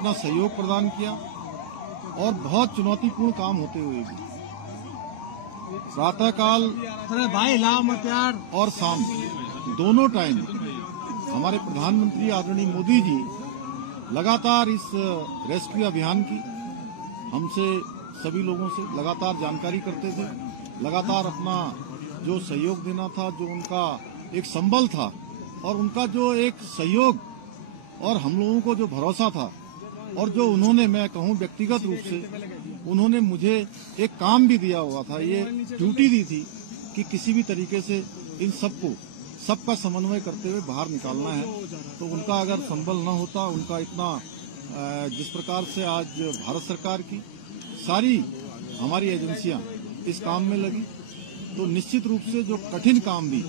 अपना सहयोग प्रदान किया और बहुत चुनौतीपूर्ण काम होते हुए भी प्रातःकाल और शाम दोनों टाइम हमारे प्रधानमंत्री आदरणीय मोदी जी लगातार इस रेस्क्यू अभियान की हमसे सभी लोगों से लगातार जानकारी करते थे, लगातार अपना जो सहयोग देना था, जो उनका एक संबल था और उनका जो एक सहयोग और हम लोगों को जो भरोसा था और जो उन्होंने, मैं कहूं व्यक्तिगत रूप से उन्होंने मुझे एक काम भी दिया हुआ था, ये ड्यूटी दी थी कि किसी भी तरीके से इन सबका समन्वय करते हुए बाहर निकालना है। तो उनका अगर संबल न होता, उनका इतना जिस प्रकार से आज भारत सरकार की सारी हमारी एजेंसियां इस काम में लगी, तो निश्चित रूप से जो कठिन काम भी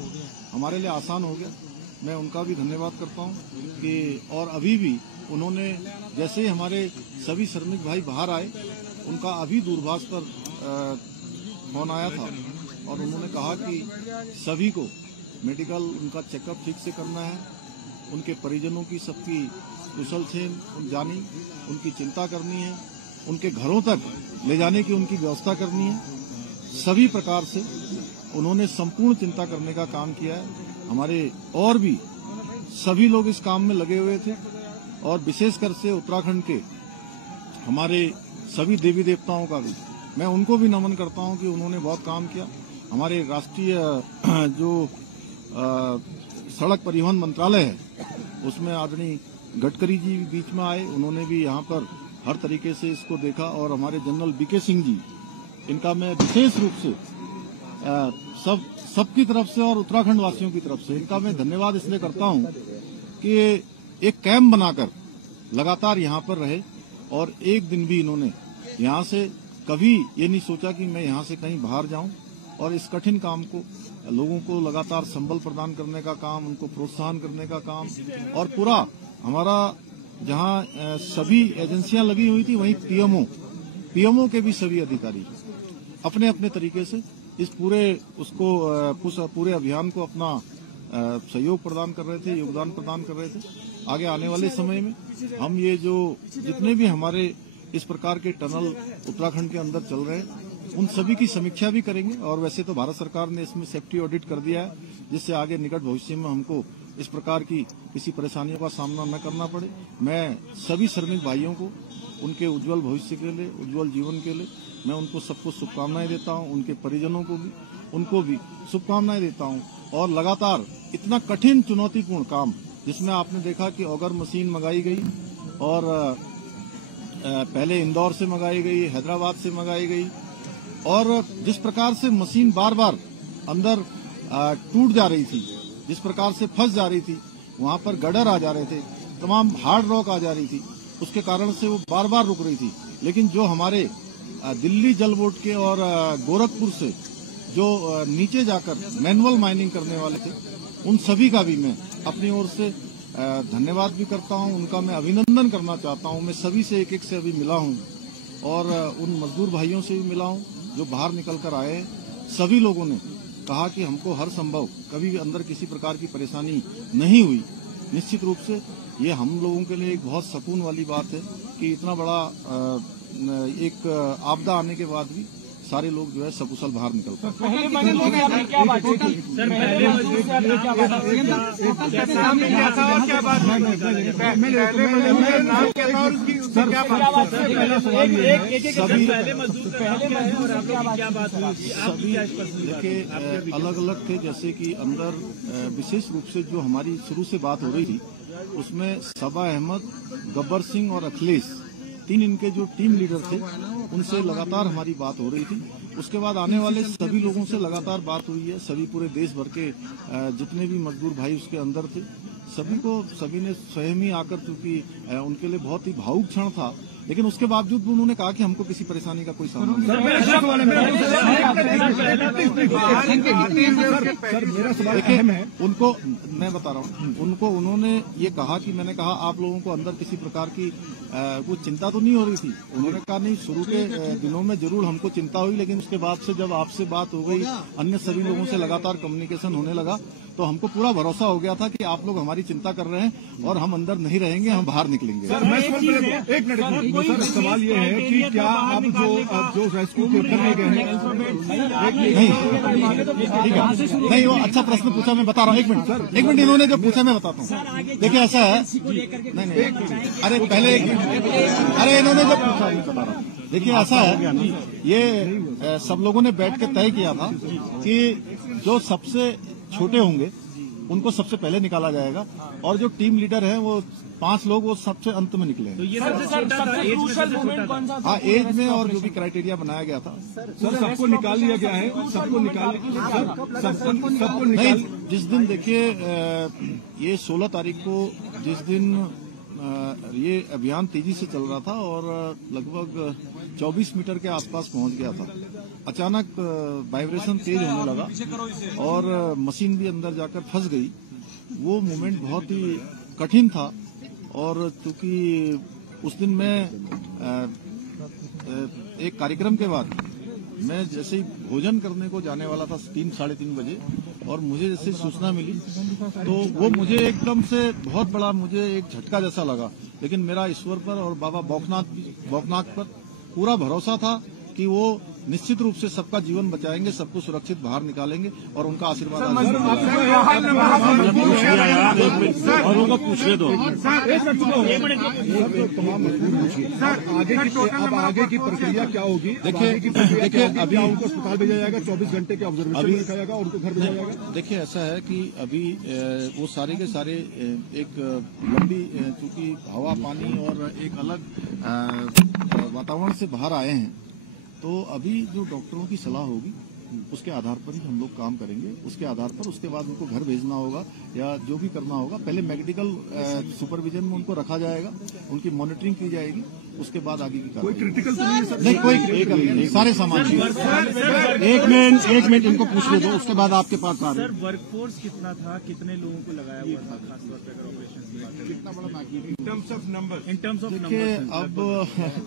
हमारे लिए आसान हो गया। मैं उनका भी धन्यवाद करता हूं कि और अभी भी उन्होंने, जैसे ही हमारे सभी श्रमिक भाई बाहर आए, उनका अभी दूरभाष पर फोन आया था और उन्होंने कहा कि सभी को मेडिकल उनका चेकअप ठीक से करना है, उनके परिजनों की सबकी कुशल क्षेम जानी, उनकी चिंता करनी है, उनके घरों तक ले जाने की उनकी व्यवस्था करनी है। सभी प्रकार से उन्होंने संपूर्ण चिंता करने का काम किया है। हमारे और भी सभी लोग इस काम में लगे हुए थे और विशेषकर से उत्तराखंड के हमारे सभी देवी देवताओं का भी मैं उनको भी नमन करता हूं कि उन्होंने बहुत काम किया। हमारे राष्ट्रीय जो सड़क परिवहन मंत्रालय है, उसमें आदरणीय गडकरी जी बीच में आए, उन्होंने भी यहाँ पर हर तरीके से इसको देखा और हमारे जनरल बीके सिंह जी, इनका मैं विशेष रूप से सबकी तरफ से और उत्तराखंड वासियों की तरफ से इनका मैं धन्यवाद इसलिए करता हूं कि एक कैंप बनाकर लगातार यहाँ पर रहे और एक दिन भी इन्होंने यहाँ से कभी ये नहीं सोचा कि मैं यहाँ से कहीं बाहर जाऊं और इस कठिन काम को लोगों को लगातार संबल प्रदान करने का काम, उनको प्रोत्साहन करने का काम और पूरा हमारा जहां सभी एजेंसियां लगी हुई थी, वहीं पीएमओ के भी सभी अधिकारी अपने अपने तरीके से इस पूरे अभियान को अपना सहयोग प्रदान कर रहे थे, योगदान प्रदान कर रहे थे। आगे आने वाले समय में हम ये जो जितने भी हमारे इस प्रकार के टनल उत्तराखंड के अंदर चल रहे हैं, उन सभी की समीक्षा भी करेंगे और वैसे तो भारत सरकार ने इसमें सेफ्टी ऑडिट कर दिया है, जिससे आगे निकट भविष्य में हमको इस प्रकार की किसी परेशानियों का सामना न करना पड़े। मैं सभी श्रमिक भाइयों को उनके उज्जवल भविष्य के लिए, उज्जवल जीवन के लिए मैं उनको सबको शुभकामनाएं देता हूं, उनके परिजनों को भी उनको भी शुभकामनाएं देता हूं। और लगातार इतना कठिन चुनौतीपूर्ण काम, जिसमें आपने देखा कि ऑगर मशीन मंगाई गई और पहले इंदौर से मंगाई गई, हैदराबाद से मंगाई गई और जिस प्रकार से मशीन बार बार अंदर टूट जा रही थी, जिस प्रकार से फंस जा रही थी, वहां पर गडर आ जा रहे थे, तमाम हार्ड रॉक आ जा रही थी, उसके कारण से वो बार बार रुक रही थी। लेकिन जो हमारे दिल्ली जल बोर्ड के और गोरखपुर से जो नीचे जाकर मैनुअल माइनिंग करने वाले थे, उन सभी का भी मैं अपनी ओर से धन्यवाद भी करता हूं, उनका मैं अभिनंदन करना चाहता हूं। मैं सभी से एक से अभी मिला हूं और उन मजदूर भाइयों से भी मिला हूं जो बाहर निकल कर आए हैं। सभी लोगों ने कहा कि हमको हर संभव कभी भी अंदर किसी प्रकार की परेशानी नहीं हुई। निश्चित रूप से ये हम लोगों के लिए एक बहुत सुकून वाली बात है कि इतना बड़ा एक आपदा आने के बाद भी सारे लोग जो है सकुशल बाहर निकलते हैं। सभी देखिए अलग अलग थे, जैसे कि अंदर विशेष रूप से जो हमारी शुरू से बात हो रही थी, उसमें सबा अहमद, गब्बर सिंह और अखिलेश, तीन इनके जो टीम लीडर थे, उनसे लगातार हमारी बात हो रही थी। उसके बाद आने वाले सभी लोगों से लगातार बात हुई है। सभी पूरे देश भर के जितने भी मजदूर भाई उसके अंदर थे, सभी ने स्वयं ही आकर, क्योंकि उनके लिए बहुत ही भावुक क्षण था, लेकिन उसके बावजूद भी उन्होंने कहा कि हमको किसी परेशानी का कोई सामना नहीं। देखिए उनको मैं बता रहा हूँ, उन्होंने ये कहा कि मैंने कहा आप लोगों को अंदर किसी प्रकार की कुछ चिंता तो नहीं हो रही थी। उन्होंने कहा नहीं, शुरू के दिनों में जरूर हमको चिंता हुई, लेकिन उसके बाद से जब आपसे बात हो गई, अन्य सभी लोगों से लगातार कम्युनिकेशन होने लगा, तो हमको पूरा भरोसा हो गया था कि आप लोग हमारी चिंता कर रहे हैं और हम अंदर नहीं रहेंगे, हम बाहर निकलेंगे। सर एक मिनट सर, सवाल ये है कि क्या अब जो रेस्क्यू करने गए हैं, नहीं ठीक है, नहीं वो अच्छा प्रश्न पूछा, मैं बता रहा हूँ। एक मिनट इन्होंने जो पूछा मैं बताता हूँ। देखिए ऐसा है, नहीं अरे पहले अरे इन्होंने जो पूछा मैं बता रहा हूँ। देखिए ऐसा है, ये सब लोगों ने बैठ के तय किया था कि जो सबसे छोटे होंगे उनको सबसे पहले निकाला जाएगा और जो टीम लीडर है वो 5 लोग वो सबसे अंत में निकले। तो ये सबसे क्रूशियल मोमेंट कौन सा? हाँ, एज में और जो भी क्राइटेरिया बनाया गया था सर सबको निकाल लिया गया है, सबको निकाल नहीं। जिस दिन देखिए ये 16 तारीख को जिस दिन ये अभियान तेजी से चल रहा था और लगभग 24 मीटर के आसपास पहुंच गया था, अचानक वाइब्रेशन तेज होने लगा और मशीन भी अंदर जाकर फंस गई। वो मोमेंट बहुत ही कठिन था और चूंकि उस दिन मैं एक कार्यक्रम के बाद मैं जैसे ही भोजन करने को जाने वाला था 3-3:30 बजे और मुझे जैसे सूचना मिली तो वो मुझे एकदम से बहुत बड़ा मुझे एक झटका जैसा लगा। लेकिन मेरा ईश्वर पर और बाबा बौखनाथ पर पूरा भरोसा था कि वो निश्चित रूप से सबका जीवन बचाएंगे, सबको सुरक्षित बाहर निकालेंगे और उनका आशीर्वाद पूछने दो। अब आगे की प्रक्रिया क्या होगी? देखिए अभी उनको अस्पताल भेजा जाएगा, 24 घंटे के ऑब्जर्वेशन रखा जाएगा और उनको घर भेजा जाएगा। देखिए ऐसा है कि अभी वो सारे के सारे एक लंबी चूंकि हवा पानी और एक अलग वातावरण से बाहर आए हैं, तो अभी जो डॉक्टरों की सलाह होगी उसके आधार पर ही हम लोग काम करेंगे। उसके आधार पर उसके बाद उनको घर भेजना होगा या जो भी करना होगा, पहले मेडिकल सुपरविजन में उनको रखा जाएगा, उनकी मॉनिटरिंग की जाएगी, उसके बाद आगे की कोई क्रिटिकल तो नहीं सर? नहीं, कोई क्रिटिकल नहीं, सारे सामान। एक मिनट इनको पूछने दो, उसके बाद आपके पास आ रहे हैं। सर वर्कफोर्स कितना था, कितने लोगों को लगाया हुआ था, खासतौर पर अगर ऑपरेशन कितना बड़ा इन टर्म्स ऑफ नंबर? देखिए अब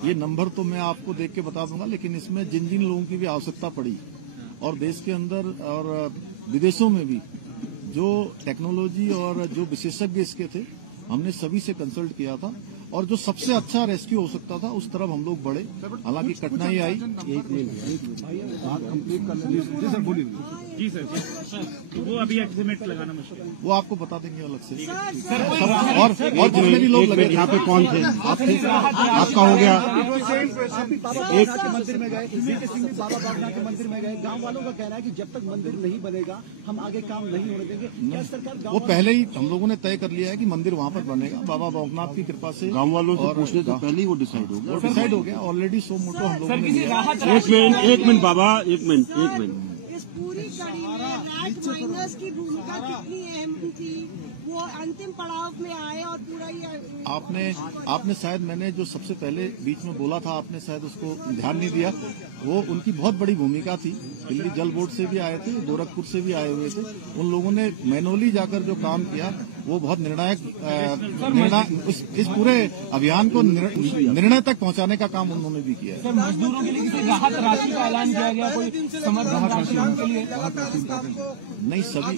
ये नंबर तो मैं आपको देख के बता दूंगा, लेकिन इसमें जिन जिन लोगों की भी आवश्यकता पड़ी और देश के अंदर और विदेशों में भी जो टेक्नोलॉजी और जो विशेषज्ञ इसके थे, हमने सभी से कंसल्ट किया था और जो सबसे अच्छा रेस्क्यू हो सकता था उस तरफ हम लोग बढ़े। हालांकि कठिनाई आई। जी सर, वो अभी एस्टिमेट लगाना मुश्किल है, वो आपको बता देंगे अलग से। और जितने भी लोग लगे यहाँ पे कौन थे, आपका हो गया। एक मंदिर में गए, बाबा बागनाथ के मंदिर में गए, गांव वालों का कहना है कि जब तक मंदिर नहीं बनेगा हम आगे काम नहीं होने देंगे। क्या सरकार वो पहले ही हम लोगों ने तय कर लिया है कि मंदिर वहाँ पर बनेगा, बाबा बागनाथ की कृपा से। गाँव वालों से पूछने से पहले ही वो डिसाइड हो गया ऑलरेडी। सो मोटो हम लोगों ने एक मिनट बाबा, एक मिनट इस पूरी कड़ी में रैट माइनर्स की भूमिका कितनी अहम थी? वो अंतिम पड़ाव में आए और पूरा ये आपने शायद मैंने जो सबसे पहले बीच में बोला था, आपने शायद उसको ध्यान नहीं दिया। वो उनकी बहुत बड़ी भूमिका थी। दिल्ली जल बोर्ड से भी आए थे, गोरखपुर से भी आए हुए थे। उन लोगों ने मैनुअली जाकर जो काम किया वो बहुत निर्णायक इस पूरे अभियान को निर्णय तक पहुंचाने का काम उन्होंने भी किया है। सर मजदूरों के लिए किसी राहत राशि का ऐलान किया गया, कोई समर्थन राशि उनके लिए? नहीं, सभी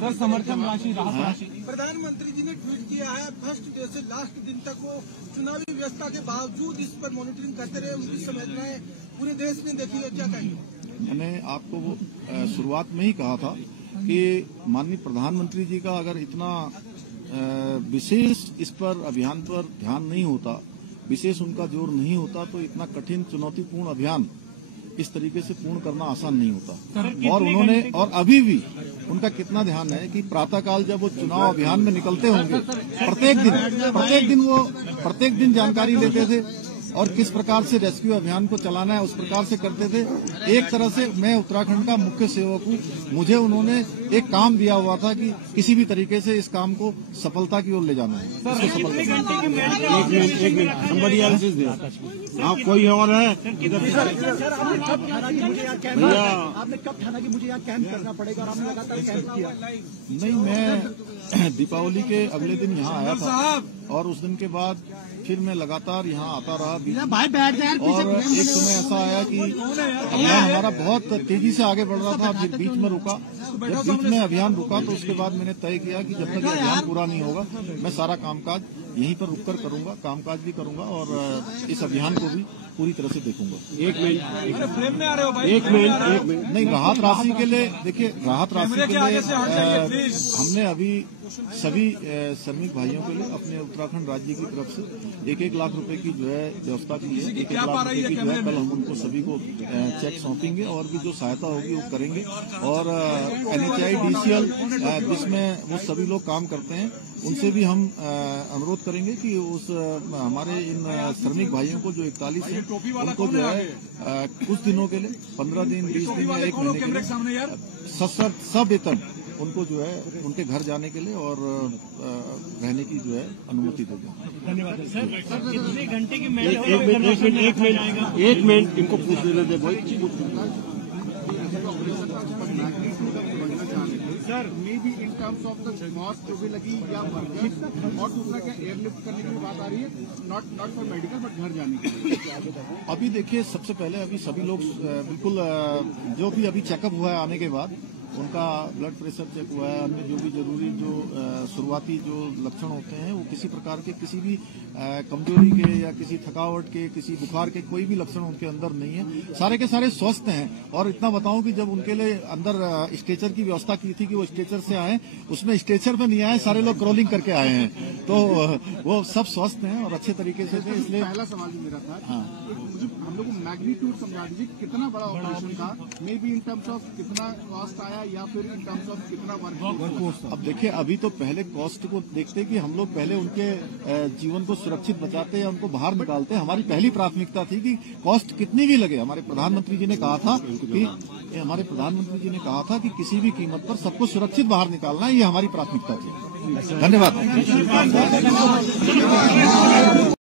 सर समर्थन राशि, राहत राशि प्रधानमंत्री जी ने ट्वीट किया है, फर्स्ट डे से लास्ट दिन तक वो चुनावी व्यवस्था के बावजूद इस पर मॉनिटरिंग करते रहे। उनकी संवेदनाएं पूरे देश ने देखी है, क्या कहेंगे? मैंने आपको वो शुरुआत में ही कहा था कि माननीय प्रधानमंत्री जी का अगर इतना विशेष इस पर अभियान पर ध्यान नहीं होता, विशेष उनका जोर नहीं होता, तो इतना कठिन चुनौतीपूर्ण अभियान इस तरीके से पूर्ण करना आसान नहीं होता। और उन्होंने और अभी भी उनका कितना ध्यान है कि प्रातःकाल जब वो चुनाव अभियान में निकलते होंगे, प्रत्येक दिन जानकारी लेते थे और किस प्रकार से रेस्क्यू अभियान को चलाना है उस प्रकार से करते थे। एक तरह से मैं उत्तराखंड का मुख्य सेवक हूँ, मुझे उन्होंने एक काम दिया हुआ था कि किसी भी तरीके से इस काम को सफलता की ओर ले जाना है। एक मिनट आप कोई और है? आपने कब ठाना कि मुझे यहाँ कैंप करना पड़ेगा और आपने लगातार कैंप किया? नहीं, मैं दीपावली के अगले दिन यहाँ आया था और उस दिन के बाद फिर मैं लगातार यहाँ आता रहा और एक समय ऐसा आया कि अभियान हमारा बहुत तेजी से आगे बढ़ रहा था, फिर बीच में रुका। जब बीच में अभियान रुका तो उसके बाद मैंने तय किया कि जब तक ये अभियान पूरा नहीं होगा मैं सारा कामकाज यहीं पर रुककर करूंगा, कामकाज भी करूंगा और इस अभियान को भी पूरी तरह से देखूंगा। एक मिनट नहीं, राहत राशि के लिए देखिए, राहत राशि के लिए हमने अभी सभी श्रमिक भाइयों के लिए अपने उत्तराखंड राज्य की तरफ से 1-1 लाख रुपए की जो है व्यवस्था की है। 1-1 लाख रुपए की जो है कल हम उनको सभी को चेक सौंपेंगे और भी जो सहायता होगी वो करेंगे। और NHI DCL जिसमें वो सभी लोग काम करते हैं उनसे भी हम अनुरोध करेंगे कि उस हमारे इन श्रमिक भाइयों को जो 41 हैं उनको जो है कुछ दिनों के लिए 15 दिन 20 दिन या 1 महीने के लिए सवेतन उनको जो है उनके घर जाने के लिए और रहने की जो है अनुमति देंगे। धन्यवाद सर। कितने घंटे की एक मिनट इनको पूछ लेने दे भाई। Sir may be in terms of the cost जो भी लगी या वर्कर्स, और दूसरा क्या एयरलिफ्ट करने की बात आ रही है, नॉट फॉर मेडिकल बट घर जाने के लिए। अभी देखिए, सबसे पहले अभी सभी लोग बिल्कुल जो भी अभी चेकअप हुआ है आने के बाद उनका ब्लड प्रेशर चेक हुआ है, अन्य जो भी जरूरी जो शुरुआती जो लक्षण होते हैं वो किसी प्रकार के किसी भी कमजोरी के या किसी थकावट के किसी बुखार के कोई भी लक्षण उनके अंदर नहीं है, सारे के सारे स्वस्थ हैं। और इतना बताऊं कि जब उनके लिए अंदर स्ट्रेचर की व्यवस्था की थी कि वो स्ट्रेचर से आए, उसमें स्ट्रेचर में नहीं आए, सारे लोग क्रॉलिंग करके आए हैं, तो वो सब स्वस्थ हैं और अच्छे तरीके से थे। इसलिए पहला सवाल जो मेरा था, हाँ, मुझे हम लोग को मैग्नीट्यूड समझा दीजिए, कितना बड़ा ऑपरेशन था, may be in terms of कितना कॉस्ट आया या फिर इन टर्म्स ऑफ कितना वर्कफोर्स। अब देखिए, अभी तो पहले कॉस्ट को देखते कि हम लोग पहले उनके जीवन को सुरक्षित बचाते या उनको बाहर निकालते। हमारी पहली प्राथमिकता थी कि कॉस्ट कितनी भी लगे। हमारे प्रधानमंत्री जी ने कहा था कि किसी भी कीमत पर सबको सुरक्षित बाहर निकालना, ये हमारी प्राथमिकता थी। धन्यवाद।